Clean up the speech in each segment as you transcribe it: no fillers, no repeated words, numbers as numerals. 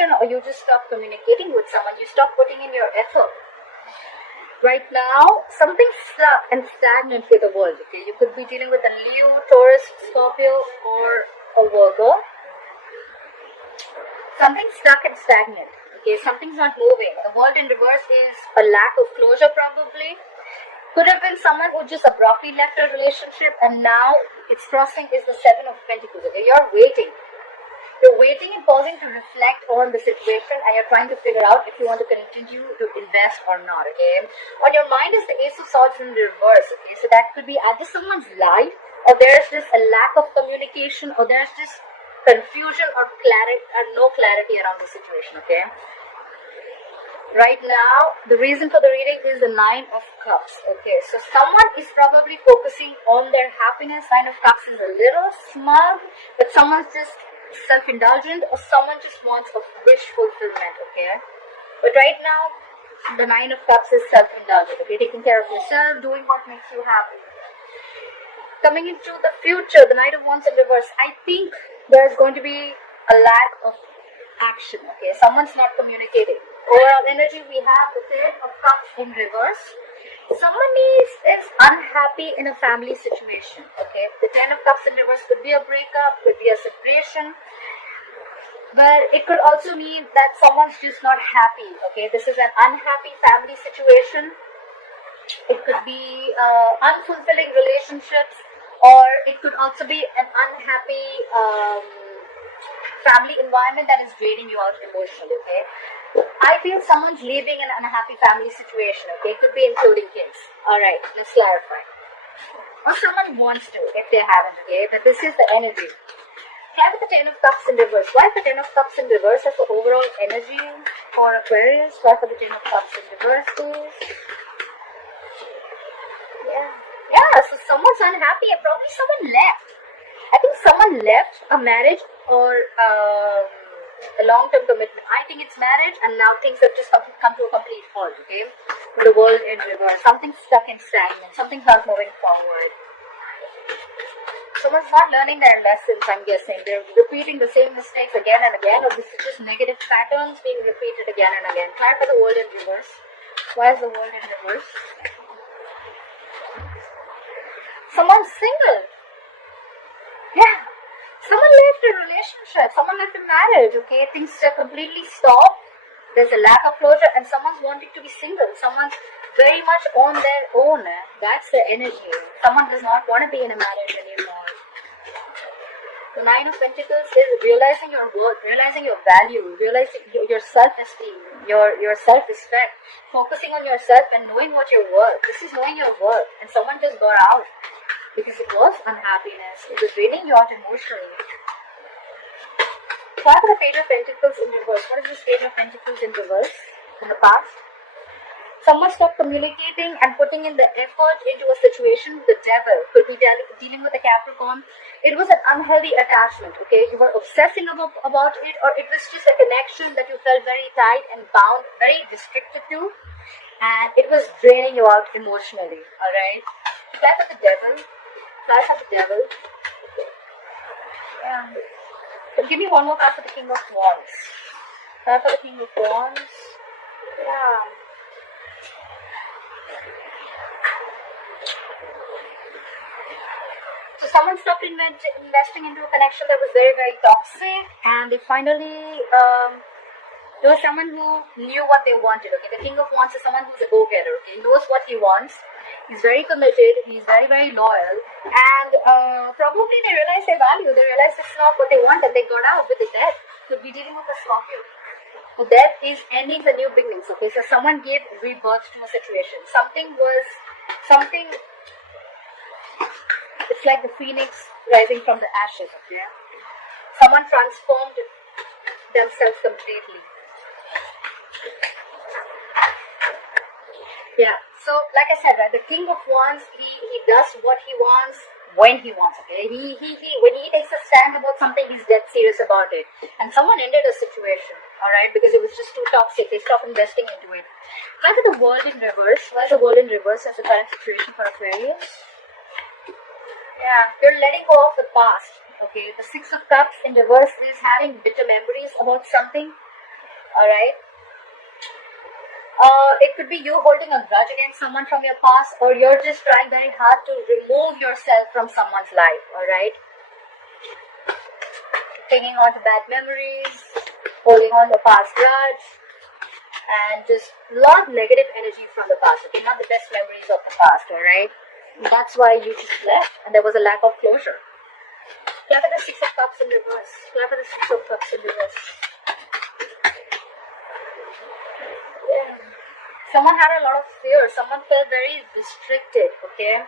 or you just stop communicating with someone, you stop putting in your effort. Right now, something's stuck and stagnant with the world. Okay, you could be dealing with a Leo, Taurus, Scorpio, or a Virgo. Something's stuck and stagnant. Okay, something's not moving. The world in reverse is a lack of closure, probably. Could have been someone who just abruptly left a relationship and now it's crossing is the Seven of Pentacles. Okay, you're waiting. You're waiting and pausing to reflect on the situation, and you're trying to figure out if you want to continue to invest or not, okay? On your mind is the Ace of Swords in reverse, okay? So that could be either someone's lied, or there's just a lack of communication, or there's just confusion or clarity, or no clarity around the situation, okay? Right now, the reason for the reading is the Nine of Cups, okay? So someone is probably focusing on their happiness. Nine of Cups is a little smug, but someone's just self-indulgent, or someone just wants a wish fulfillment, okay? But right now, the Nine of Cups is self-indulgent, okay? Taking care of yourself, doing what makes you happy. Coming into the future, the Knight of Wands in reverse, I think there's going to be a lack of action, okay? Someone's not communicating. Overall energy, we have the Ten of Cups in reverse. Someone is unhappy in a family situation, okay? The Ten of Cups in reverse could be a breakup, could be a separation, but it could also mean that someone's just not happy, okay? This is an unhappy family situation. It could be unfulfilling relationships, or it could also be an unhappy family environment that is draining you out emotionally, okay? I feel someone's leaving an unhappy family situation, okay? Could be including kids. Alright, let's clarify. Or someone wants to, if they haven't, okay? But this is the energy. Have the Ten of Cups in reverse. Why the Ten of Cups in reverse as the overall energy for Aquarius? Why for the Ten of Cups in reverse, please? Yeah, so someone's unhappy and probably someone left. I think someone left a marriage or a long-term commitment. I think it's marriage, and now things have just come to a complete halt, okay? The world in reverse. Something's stuck and stagnant. Something's not moving forward. Someone's not learning their lessons, I'm guessing. They're repeating the same mistakes again and again, or this is just negative patterns being repeated again and again. Try for the world in reverse. Why is the world in reverse? Someone's single. Yeah. Someone left a relationship, someone left a marriage, okay? Things are completely stopped. There's a lack of closure, and someone's wanting to be single. Someone's very much on their own. That's the energy. Someone does not want to be in a marriage anymore. The Nine of Pentacles is realizing your worth, realizing your value, realizing your self-esteem, your self-respect, focusing on yourself and knowing what you're worth. This is knowing your worth, and someone just got out. Because it was unhappiness. It was draining you out emotionally. Why the Page of Pentacles in reverse? What is this Page of Pentacles in reverse in the past? Someone stopped communicating and putting in the effort into a situation with the devil. Could be dealing with a Capricorn. It was an unhealthy attachment, okay? You were obsessing about it, or it was just a connection that you felt very tight and bound, very restricted to. And it was draining you out emotionally, alright? Try for the devil. Try for the devil. Yeah. So give me one more card for the King of Wands. Try for the King of Wands. Yeah. So someone stopped investing into a connection that was very, very toxic, and they finally, there was someone who knew what they wanted, okay? The King of Wands is someone who's a go-getter, okay? He knows what he wants. He's very committed, he's very, very loyal, and probably they realize their value, they realize it's not what they want, and they got out with the death. Could be dealing with a Scorpio. So death is endings and new beginnings, okay? So someone gave rebirth to a situation. It's like the phoenix rising from the ashes, okay? Someone transformed themselves completely. Yeah. So, like I said, right, the King of Wands, he does what he wants when he wants, okay? When he takes a stand about something, he's dead serious about it. And someone ended a situation, alright, because it was just too toxic. They stopped investing into it. Why is the world in reverse? Why is the world in reverse as the current situation for Aquarius? Yeah, you're letting go of the past, okay? The Six of Cups in reverse is having bitter memories about something. Alright? It could be you holding a grudge against someone from your past, or you're just trying very hard to remove yourself from someone's life, alright? Clinging on to bad memories, holding on to past grudge, and just a lot of negative energy from the past, okay? Not the best memories of the past, alright? That's why you just left, and there was a lack of closure. Clap at the Six of Cups in reverse. Clap at the Six of Cups in reverse. Yeah. Someone had a lot of fear. Someone felt very restricted, okay?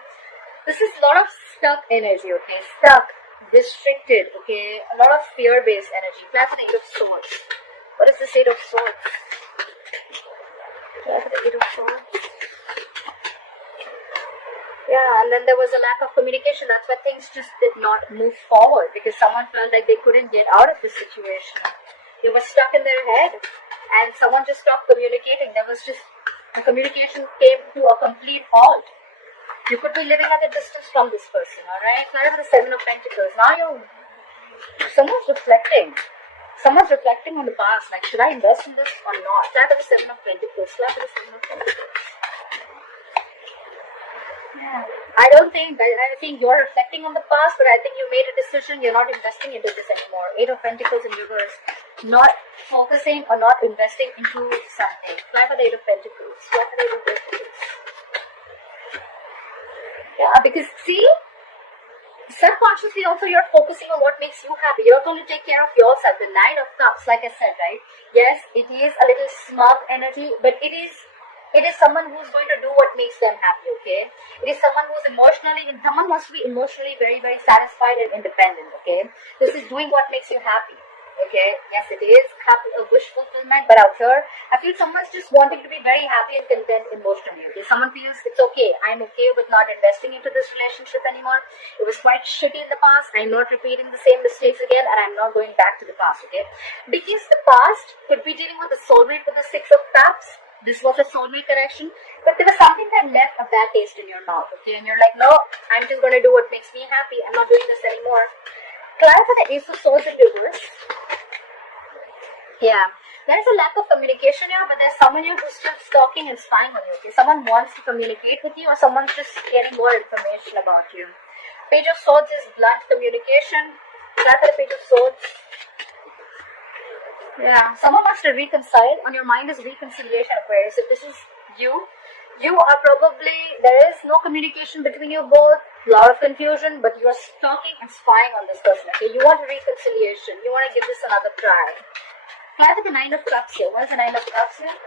This is a lot of stuck energy, okay? Stuck, restricted, okay? A lot of fear-based energy. Clap for the Eight of Swords. What is this Eight of Swords? Clap for the Eight of Swords. Yeah, and then there was a lack of communication. That's why things just did not move forward, because someone felt like they couldn't get out of this situation. They were stuck in their head, and someone just stopped communicating. There was just, the communication came to a complete halt. You could be living at a distance from this person, alright? Now you have the Seven of Pentacles. Now someone's reflecting. Someone's reflecting on the past. Like, should I invest in this or not? Clap at the Seven of Pentacles. Clap at the Seven of Pentacles. Yeah. I think you're reflecting on the past, but I think you made a decision. You're not investing into this anymore. Eight of Pentacles in reverse. Not focusing or not investing into something. Fly for the Eight of Pentacles. Fly for the Eight of Pentacles. Yeah, because see, subconsciously also you're focusing on what makes you happy. You're going to take care of yourself. The Nine of Cups, like I said, right? Yes, it is a little smug energy, but it is someone who's going to do what makes them happy, okay? It is someone who's someone wants to be emotionally very, very satisfied and independent, okay? This is doing what makes you happy, okay? Yes, it is happy, a wish fulfillment, but out here, I feel someone's just wanting to be very happy and content emotionally, okay? Someone feels it's okay, I'm okay with not investing into this relationship anymore. It was quite shitty in the past, I'm not repeating the same mistakes again, and I'm not going back to the past, okay? Because the past could be dealing with the soulmate with the Six of Cups. This was a soulmate connection, but there was something that left a bad taste in your mouth, okay? And you're like, no, I'm just going to do what makes me happy. I'm not doing this anymore. Try for the Ace of Swords in reverse. Yeah, there's a lack of communication here, but there's someone here who's still stalking and spying on you, okay? Someone wants to communicate with you, or someone's just getting more information about you. Page of Swords is blunt communication. Try for the Page of Swords. Yeah, someone wants to reconcile. On your mind is reconciliation, Aquarius. If this is you are probably, there is no communication between you both, a lot of confusion, but you are stalking and spying on this person, okay? You want a reconciliation. You want to give this another try. Try with the Nine of Cups here. What is the Nine of Cups here?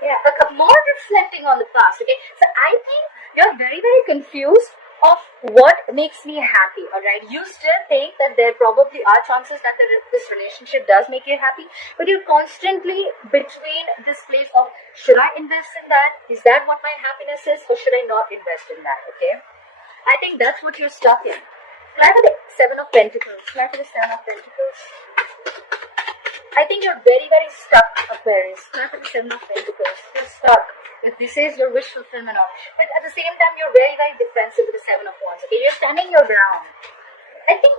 Yeah, more reflecting on the past, okay? So I think you're very, very confused of what makes me happy, alright? You still think that there probably are chances that this relationship does make you happy, but you're constantly between this place of, should I invest in that? Is that what my happiness is? Or should I not invest in that, okay? I think that's what you're stuck in. Try for the Seven of Pentacles. Try for the Seven of Pentacles. I think you're very, very stuck, Aquarius. Try for the Seven of Pentacles. You're stuck. If this is your wish fulfillment, but at the same time, you're very, very defensive with the Seven of Wands. Okay, you're standing your ground. I think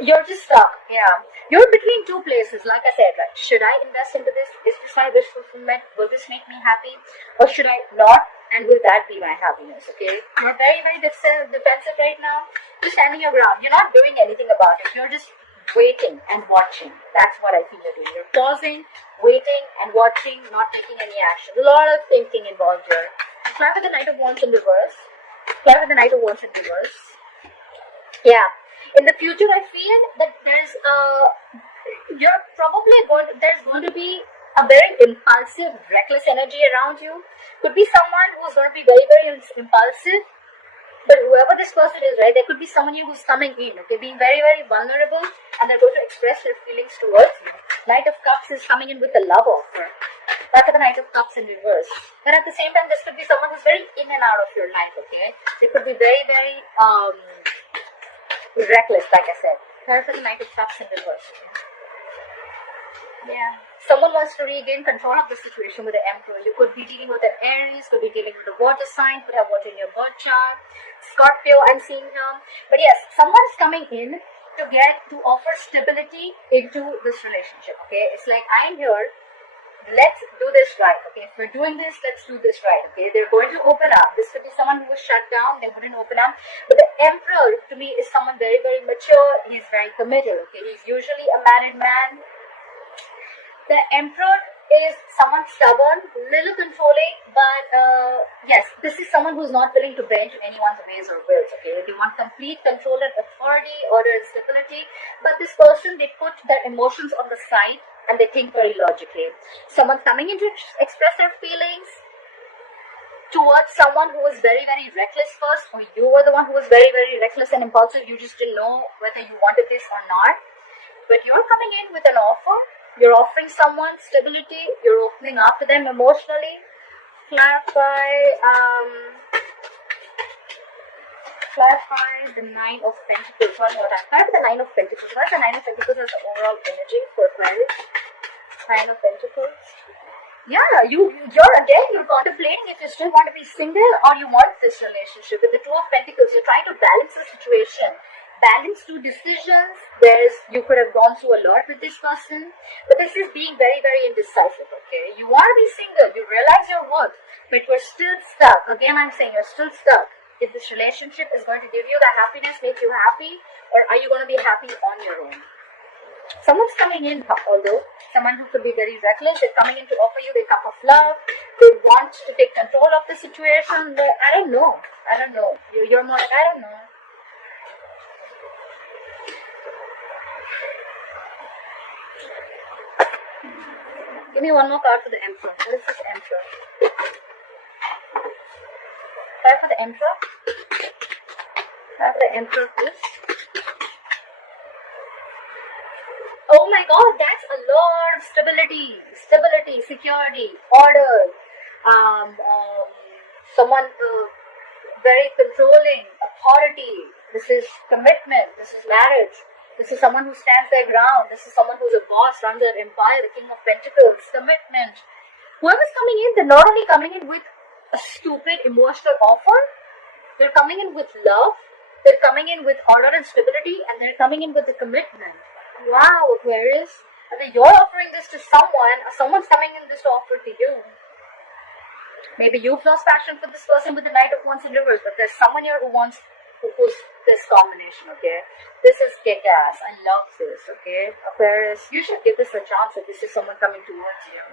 you're just stuck. Yeah, you're between two places. Like I said, right? Should I invest into this? Is this my wish fulfillment? Will this make me happy, or should I not? And will that be my happiness? Okay, you're very, very defensive right now. You're standing your ground. You're not doing anything about it. You're just waiting and watching. That's what I feel you're doing. You're pausing, waiting and watching, not taking any action. A lot of thinking involved here. Try for the Knight of Wands in reverse. Try for the Knight of Wands in reverse. Yeah. In the future, I feel that there's going to be a very impulsive, reckless energy around you. Could be someone who's going to be very, very impulsive. But whoever this person is, right, there could be someone here who's coming in, okay, being very, very vulnerable, and they're going to express their feelings towards you. Knight of Cups is coming in with a love offer. That's the Knight of Cups in reverse. But at the same time, this could be someone who's very in and out of your life, okay? They could be very, very reckless, like I said. That's the Knight of Cups in reverse, okay? Yeah. Someone wants to regain control of the situation with the Emperor. You could be dealing with an Aries, could be dealing with a water sign, could have water in your birth chart. Scorpio, I'm seeing here. But yes, someone's coming in to offer stability into this relationship. Okay, it's like, I'm here, let's do this right. Okay, if we're doing this, let's do this right. Okay, they're going to open up. This could be someone who was shut down, they wouldn't open up. But the Emperor to me is someone very, very mature. He's very committed. Okay, he's usually a married man. The Emperor is someone stubborn, little controlling, but yes, this is someone who's not willing to bend to anyone's ways or wills. Okay, they want complete control and authority, order and stability. But this person, they put their emotions on the side and they think very logically. Someone coming in to express their feelings towards someone who was very, very reckless first, or you were the one who was very, very reckless and impulsive. You just didn't know whether you wanted this or not. But you're coming in with an offer. You're offering someone stability. You're opening up to them emotionally. Clarify the Nine of Pentacles. One more time. Clarify the Nine of Pentacles. What's the Nine of Pentacles as the overall energy for Aquarius? Nine of Pentacles. Yeah, you're contemplating if you still want to be single or you want this relationship. With the Two of Pentacles, you're trying to balance the situation. Balance two decisions. You could have gone through a lot with this person, but this is being very, very indecisive. Okay, you want to be single, you realize your worth, but you're still stuck. Again, I'm saying you're still stuck. If this relationship is going to give you that happiness, make you happy, or are you going to be happy on your own? Someone's coming in, although someone who could be very reckless, they're coming in to offer you the cup of love. They want to take control of the situation. But I don't know. You're more like, I don't know. Give me one more card for the Emperor. What is this Emperor? Card for the Emperor. Card for the Emperor, please. Oh my God, that's a lot of stability, security, order. Someone very controlling, authority. This is commitment. This is marriage. This is someone who stands their ground. This is someone who's a boss, runs their empire, the King of Pentacles, commitment. Whoever's coming in, they're not only coming in with a stupid emotional offer, they're coming in with love, they're coming in with order and stability, and they're coming in with the commitment. Wow, Aquarius. Whether you're offering this to someone, or someone's coming in this to offer to you. Maybe you've lost passion for this person with the Knight of Wands in reverse, but there's someone here who's this combination, okay? This is kick-ass. I love this, okay? Aquarius, you should give this a chance if this is someone coming towards you.